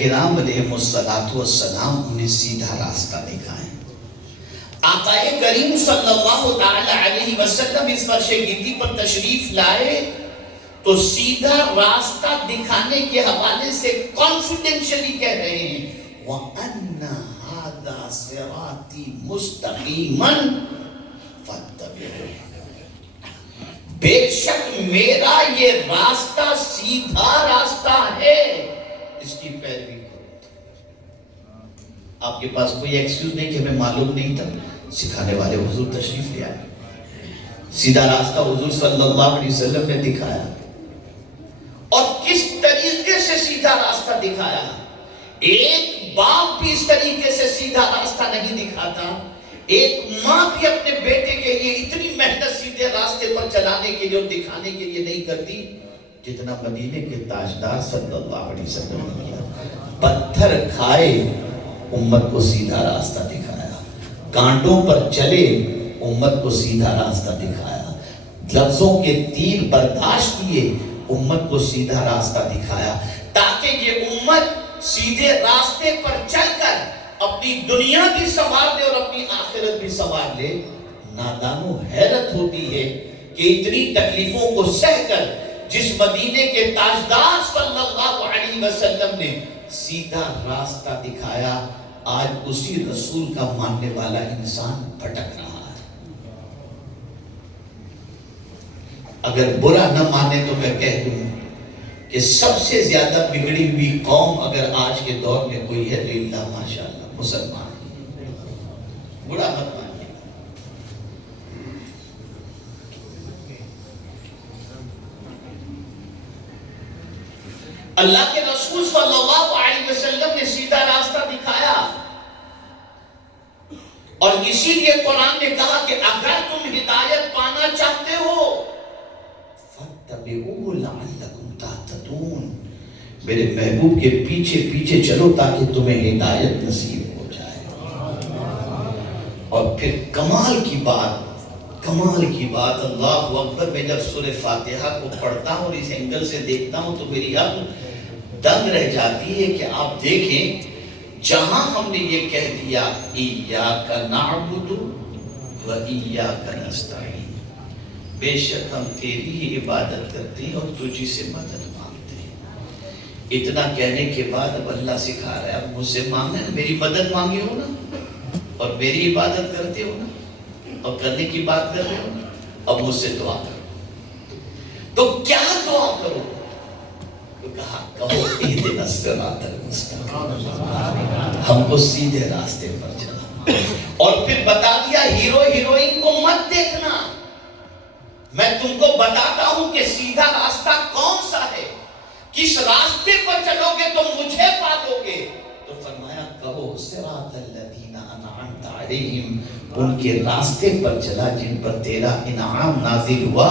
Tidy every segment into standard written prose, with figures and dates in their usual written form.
کرام علیہ السلام انہیں سیدھا راستہ دکھائیں۔ آقا کریم صلی اللہ تعالی علیہ وسلم اس فرش گدی پر تشریف لائے تو سیدھا راستہ دکھانے کے حوالے سے کانفیڈنشلی کہہ رہے ہیں وَأَنَّ هَذَا صِرَاطِي مُسْتَقِيمًا فَاتَّبِعُوهُ، بے شک میرا یہ راستہ سیدھا راستہ ہے، اس کی پیروی کرو۔ آپ کے پاس کوئی ایکسکیوز نہیں کہ ہمیں معلوم نہیں تھا، سکھانے والے حضور تشریف لے آئے، سیدھا راستہ حضور صلی اللہ علیہ وسلم نے دکھایا۔ اور کس طریقے سے سیدھا راستہ دکھایا؟ ایک باپ بھی اس طریقے سے سیدھا راستہ نہیں دکھاتا، ایک ماں بھی اپنے بیٹے کے لیے اتنی محنت سیدھے راستے پر چلانے کے لیے اور دکھانے کے لیے نہیں کرتی جتنا مدینے کے تاجدار صلی اللہ علیہ وسلم نے کیا۔ پتھر کھائے، امت کو سیدھا راستہ دکھایا، کانٹوں پر چلے، امت کو سیدھا راستہ دکھایا، لفظوں کے تیر برداشت کیے، امت کو سیدھا راستہ دکھایا، تاکہ یہ امت سیدھے راستے پر چل کر اپنی دنیا بھی سنبھال لے اور اپنی آخرت بھی سنبھال لے۔ نادانوں حیرت ہوتی ہے کہ اتنی تکلیفوں کو سہ کر جس مدینے کے تاجدار صلی اللہ علیہ وسلم نے سیدھا راستہ دکھایا، آج اسی رسول کا ماننے والا انسان بھٹک رہا ہے۔ اگر برا نہ مانے تو میں کہہ دوں کہ سب سے زیادہ بگڑی ہوئی قوم اگر آج کے دور میں کوئی ہے تو اللہ ماشاءاللہ مسلمان ہے۔ برا مت مانیے۔ اللہ کے رسول صلی اللہ علیہ وسلم نے سیدھا راستہ دکھایا، اور اسی لیے قرآن نے کہا کہ اگر تم ہدایت پانا چاہتے ہو فَاتَّبِعُوهُ لَعَلَّكُمْ تَهْتَدُونَ، میرے محبوب کے پیچھے پیچھے چلو تاکہ تمہیں ہدایت نصیب ہو جائے۔ اور پھر کمال کی بات اللہ اکبر، میں جب سورہ فاتحہ کو پڑھتا ہوں اور اس اینگل سے دیکھتا ہوں تو میری عقل دنگ رہ جاتی ہے کہ آپ دیکھیں جہاں ہم نے یہ کہہ دیا ایاک نعبد و ایاک نستعین، بے شک ہم تیری ہی عبادت کرتے ہیں اور تجھی سے مدد مانگتے ہیں، اتنا کہنے کے بعد اب اللہ سکھا رہا ہے اب مجھ سے مانگنا، میری مدد مانگے ہو نا اور میری عبادت کرتے ہو نا اور کرنے کی بات کر رہے ہو نا، اب مجھ سے دعا کرو۔ تو کیا دعا کرو؟ تو کہا کہو اہدنا الصراط المستقیم، ہم کو سیدھے راستے پر چلا۔ اور پھر بتا دیا ہیرو ہیروئن کو مت دیکھنا، میں تم کو بتاتا ہوں کہ سیدھا راستہ کون سا ہے، کس راستے پر چلو گے تو مجھے پالو گے۔ تو فرمایا کہو صراط الذین انعمت علیہم، ان کے راستے پر چلا جن پر تیرا انعام نازل ہوا۔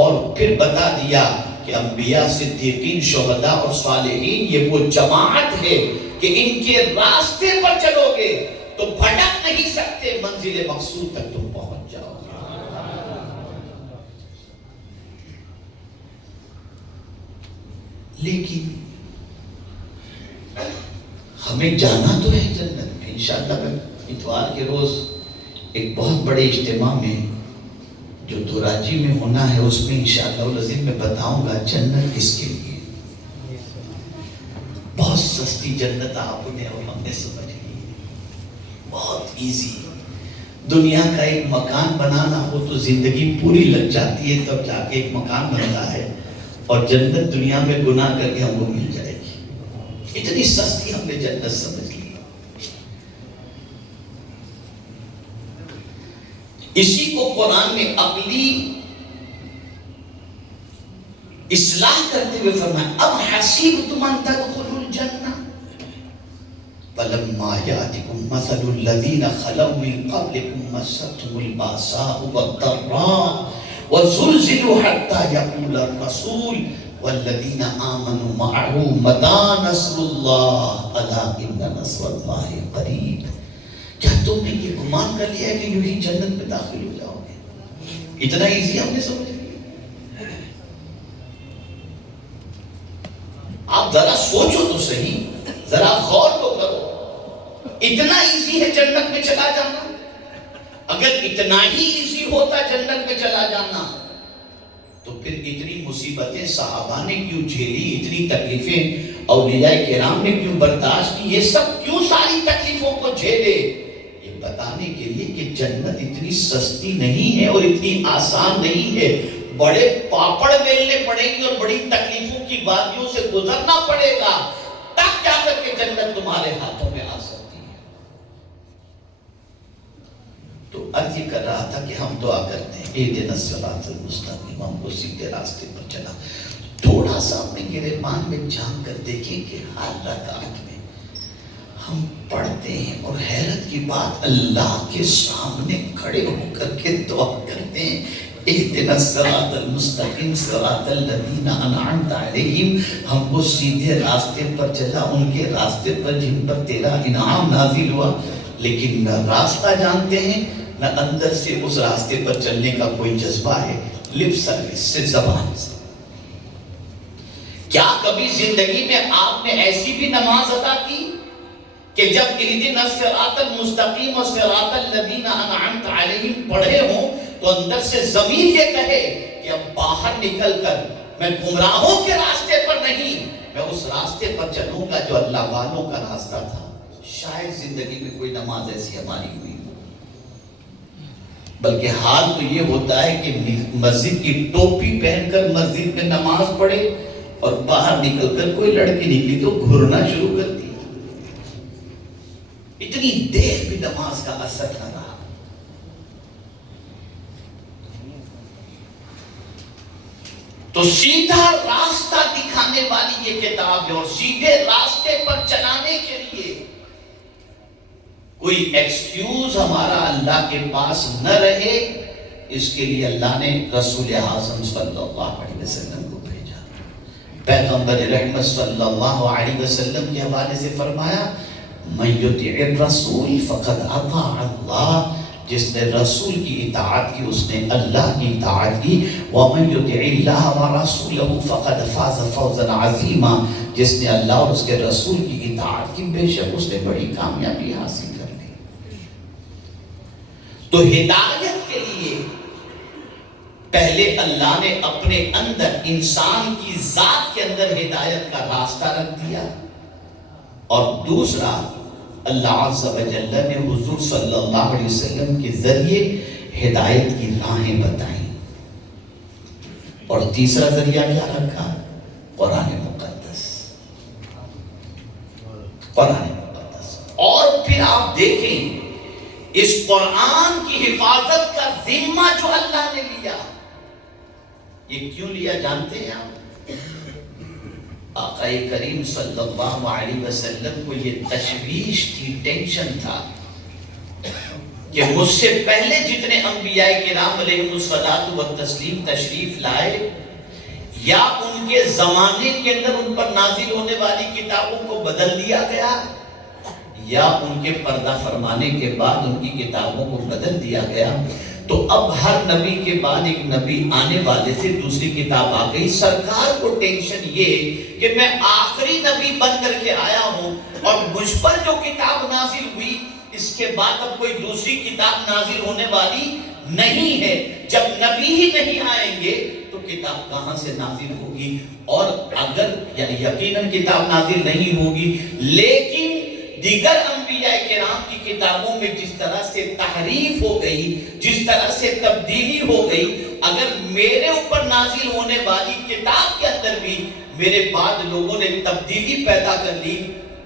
اور پھر بتا دیا کہ انبیاء، صدیقین، شہداء اور صالحین یہ وہ جماعت ہے کہ ان کے راستے پر چلو گے تو بھٹک نہیں سکتے، منزل مقصود تک تم پہنچ جاؤ گے۔ لیکن ہمیں جانا تو ہے جنت میں، انشاءاللہ میں اتوار کے روز ایک بہت بڑے اجتماع میں جو دوراجی میں ہونا ہے اس میں انشاءاللہ العظیم میں بتاؤں گا جنت کس کے لیے۔ بہت سستی جنت آپ نے اور ہم نے سمجھ لی، بہت ایزی۔ دنیا کا ایک مکان بنانا ہو تو زندگی پوری لگ جاتی ہے، تب جا کے ایک مکان بنتا ہے، اور جنت دنیا میں گناہ کر کے ہم کو مل جائے گی، اتنی سستی ہم نے جنت سمجھ لی۔ اسی کو قرآن میں عقلی اصلاح کرتے ہوئے فرمایا ام حسبتم ان تدخلوا الجنہ فلما یأتکم مثل الذین خلوا من قبلکم مستهم البأساء والضراء وزلزلوا حتى يقول الرسول والذین آمنوا معه متى نصر اللہ الا ان نصر اللہ قریب۔ کیا تم نے یہ گمان کر لیا ہے کہ یوں ہی جنت میں داخل ہو جاؤ گے؟ اتنا ایزی ہم نے سمجھ لیا۔ آپ ذرا سوچو تو صحیح، ذرا غور تو کرو، اتنا ایزی ہے جنت میں چلا جانا؟ اگر اتنا ہی ایزی ہوتا جنت میں چلا جانا تو پھر اتنی مصیبتیں صحابہ نے کیوں جھیلی، اتنی تکلیفیں اولیاء کرام نے کیوں برداشت کی، یہ سب کیوں ساری تکلیفوں کو جھیلے؟ یہ بتانے کے لیے کہ جنت اتنی سستی نہیں ہے اور اتنی آسان نہیں ہے، بڑے پاپڑ بیلنے پڑیں گی اور بڑی تکلیفوں کی وادیوں سے گزرنا پڑے گا، تب جا کر کے جنت تمہارے ہاتھوں میں آ سکتی ہے۔ تو عرض یہ کر رہا تھا کہ ہم دعا کرتے ہیں اہدنا الصراط المستقیم، ہم کو سیدھے راستے پر چلا۔ تھوڑا سا اپنے گریبان میں جھانک کر دیکھیں کہ ہر رکعت میں ہم پڑھتے ہیں اور حیرت کی بات اللہ کے سامنے کھڑے ہو کر کے دعا کرتے ہیں اہدنا الصراط المستقیم صراط الذین انعمت علیہم، ہم کو سیدھے راستے پر چلا، ان کے راستے پر جن پر تیرا انعام نازل ہوا، لیکن نہ راستہ جانتے ہیں نہ اندر سے اس راستے پر چلنے کا کوئی جذبہ ہے، لپ سروس سے، زبان سے۔ کیا کبھی زندگی میں آپ نے ایسی بھی نماز ادا کی کہ جب اہدنا الصراط المستقیم اور صراط الذین انعمت علیہم پڑھے ہوں تو اندر سے ضمیر یہ کہے کہ اب باہر نکل کر میں گمراہوں کے راستے پر نہیں، میں اس راستے پر چلوں گا جو اللہ والوں کا راستہ تھا؟ شاید زندگی میں کوئی نماز ایسی ہماری ہوئی ہو، بلکہ حال تو یہ ہوتا ہے کہ مسجد کی ٹوپی پہن کر مسجد میں نماز پڑھے اور باہر نکل کر کوئی لڑکی نکلی تو گھرنا شروع کر دی، اتنی دیر بھی نماز کا اثر نہ رہا۔ تو سیدھا راستہ دکھانے والی یہ کتاب ہے، اور سیدھے راستے پر چلانے کے لیے کوئی ایکسکیوز ہمارا اللہ کے پاس نہ رہے، اس کے لیے اللہ نے رسول اعظم صلی اللہ علیہ وسلم کو بھیجا۔ پیغمبر رحمت صلی اللہ علیہ وسلم کے حوالے سے فرمایا من یطع الرسول فقد اطاع اللہ، جس نے رسول کی اطاعت کی اس نے اللہ کی اطاعت کی، ومن یطع اللہ ورسولہ فقد فاز فوزا عظیما، جس نے اللہ اور اس کے رسول کی اطاعت کی بے شک اس نے بڑی کامیابی حاصل کر لی۔ تو ہدایت کے لیے پہلے اللہ نے اپنے اندر انسان کی ذات کے اندر ہدایت کا راستہ رکھ دیا، اور دوسرا اللہ عز و جل نے حضور صلی اللہ علیہ وسلم کے ذریعے ہدایت کی راہیں بتائیں، اور تیسرا ذریعہ کیا رکھا؟ قرآن مقدس، قرآن مقدس۔ اور پھر آپ دیکھیں اس قرآن کی حفاظت کا ذمہ جو اللہ نے لیا، یہ کیوں لیا جانتے ہیں آپ؟ آقا کریم صلی اللہ علیہ وسلم کو یہ تشویش تھی، ٹینشن تھا کہ مجھ سے پہلے جتنے انبیاء کرام علیہم الصلاۃ والتسلیم تشریف لائے، یا ان کے زمانے کے اندر ان پر نازل ہونے والی کتابوں کو بدل دیا گیا، یا ان کے پردہ فرمانے کے بعد ان کی کتابوں کو بدل دیا گیا۔ تو اب ہر نبی کے بعد ایک نبی آنے والے سے دوسری کتاب آ گئی۔ سرکار کو ٹینشن یہ کہ میں آخری نبی بن کر کے آیا ہوں اور مجھ پر جو کتاب نازل ہوئی اس کے بعد اب کوئی دوسری کتاب نازل ہونے والی نہیں ہے۔ جب نبی ہی نہیں آئیں گے تو کتاب کہاں سے نازل ہوگی؟ اور اگر یقیناً کتاب نازل نہیں ہوگی، لیکن دیگر انبیاء کرام کی کتابوں میں جس طرح سے تحریف ہو گئی، جس طرح سے تبدیلی ہو گئی، اگر میرے اوپر نازل ہونے والی کتاب کے اندر بھی میرے بعد لوگوں نے تبدیلی پیدا کر لی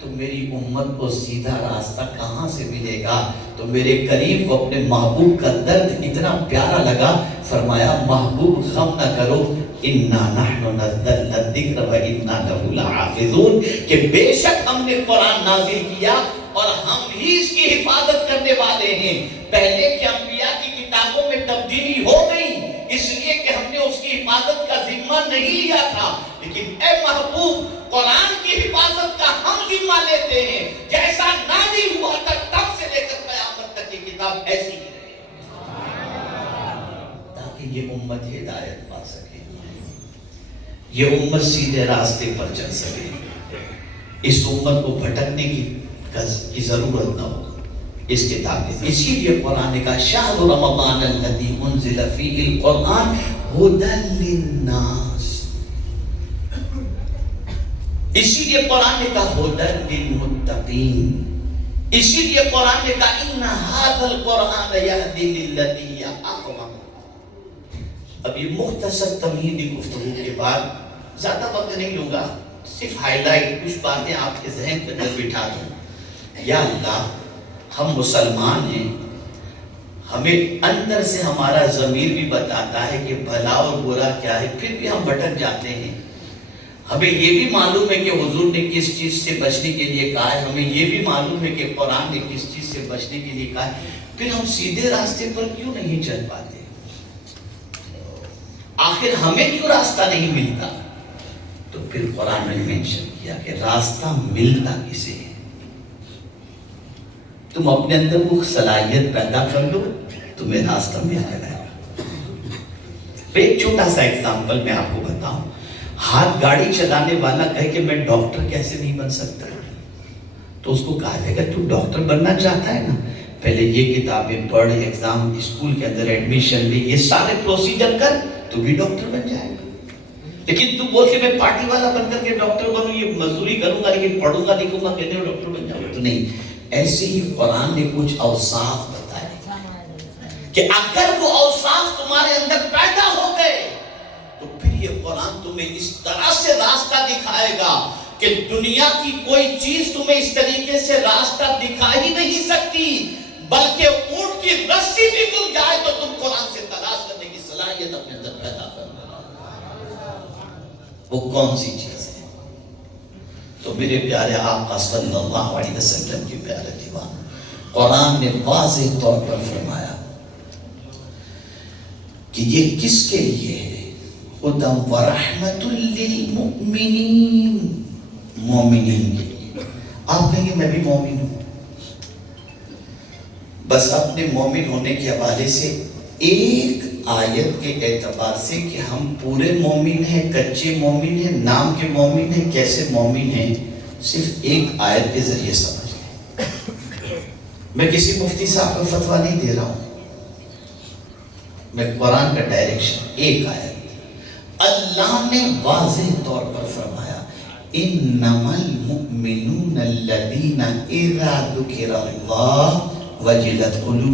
تو میری امت کو سیدھا راستہ کہاں سے ملے گا؟ تو میرے کریم کو اپنے محبوب کا درد اتنا پیارا لگا، فرمایا محبوب غم نہ کرو، اِنَّا نَحْنُ نَزَّلْنَا الذِّكْرَ وَإِنَّا لَهُ لَحَافِظُونَ، کہ بے شک ہم نے قرآن نازل کیا اور ہم ہی اس کی حفاظت کرنے والے ہیں۔ پہلے کے انبیاء کی کتابوں میں تبدیلی ہو گئی اس لیے کہ ہم نے اس کی حفاظت کا ذمہ نہیں لیا تھا، لیکن اے محبوب قرآن کی حفاظت کا ہم ذمہ لیتے ہیں، جیسا نازل ہوا تھا تب سے لے کر قیامت تک یہ کتاب ایسی ہی رہے تاکہ یہ امت ہدایت پا سکے، یہ امت سیدھے راستے پر چل سکے۔ اس امت کو بھٹکنے کی ضرورت نہ ہو اس کتاب کے. اسی لیے قرآن نے کہا شہر رمضان الذی انزل فیہ القرآن ھدی للناس. اسی لیے قرآن نے کہا ھدی للمتقین. اسی لیے قرآن نے کہا ان ھذا القرآن یہدی للتی ہی اقوم. اب یہ مختصر تمہیدی گفتگو کے بعد زیادہ وقت نہیں لوں گا, صرف ہائی لائٹ کچھ باتیں آپ کے ذہن کے اندر بٹھا دوں. یا اللہ, ہم مسلمان ہیں, ہمیں اندر سے ہمارا ضمیر بھی بتاتا ہے کہ بھلا اور برا کیا ہے, پھر بھی ہم بھٹک جاتے ہیں. ہمیں یہ بھی معلوم ہے کہ حضور نے کس چیز سے بچنے کے لیے کہا ہے, ہمیں یہ بھی معلوم ہے کہ قرآن نے کس چیز سے بچنے کے لیے کہا ہے, پھر ہم سیدھے راستے پر کیوں نہیں چل پاتے؟ آخر ہمیں کیوں راستہ نہیں ملتا؟ تو پھر قرآن نے مینشن کیا کہ راستہ ملتا کسے ہے. تم اپنے اندر وہ صلاحیت پیدا کر لو, تمہیں راستہ مل جائے گا. ایک چھوٹا سا ایگزامپل میں آپ کو بتاؤں. ہاتھ گاڑی چلانے والا کہے کہ میں ڈاکٹر کیسے نہیں بن سکتا, تو اس کو کہا جائے گا تو ڈاکٹر بننا چاہتا ہے نا, پہلے یہ کتابیں پڑھ, ایگزام اسکول کے اندر ایڈمیشن لے, یہ سارے پروسیجر کر, تو بھی ڈاکٹر بن جائے گا. لیکن تو بول کے میں پارٹی والا بن کر کے ڈاکٹر بنوں, یہ مزدوری کروں گا لیکن پڑھوں گا لکھوں گا کہنے میں ڈاکٹر بن جاؤں گا, تو نہیں. ایسے ہی قرآن نے کچھ اوصاف بتائے کہ اگر وہ اوصاف تمہارے اندر پیدا ہو گئے تو پھر یہ قرآن تمہیں اس طرح سے راستہ دکھائے گا کہ دنیا کی کوئی چیز تمہیں اس طریقے سے راستہ دکھا ہی نہیں سکتی, بلکہ اونٹ کی رسی بھی مل جائے تو تم قرآن سے تلاش کرنے کی صلاحیت اپنے اندر پیدا کرنا. وہ کون سی چیز ہے؟ تو میرے پیارے آقا صلی اللہ علیہ وسلم کے پیارے دیوان, قرآن نے واضح طور پر فرمایا کہ یہ کس کے لیے ہے؟ ھدی ورحمۃ للمؤمنین, مومنین کے لیے. آپ کہیں گے میں بھی مومن ہوں, بس اپنے مومن ہونے کے حوالے سے ایک آیت کے اعتبار سے کہ ہم پورے مومن ہیں, کچے مومن ہیں, نام کے مومن ہیں, کیسے مومن ہیں, صرف ایک آیت کے ذریعے سمجھ لیں. میں کسی مفتی صاحب کو فتویٰ نہیں دے رہا ہوں, میں قرآن کا ڈائریکشن, ایک آیت. اللہ نے واضح طور پر فرمایا انما المؤمنون الذین اذا ذکر اللہ وجلت قلوبهم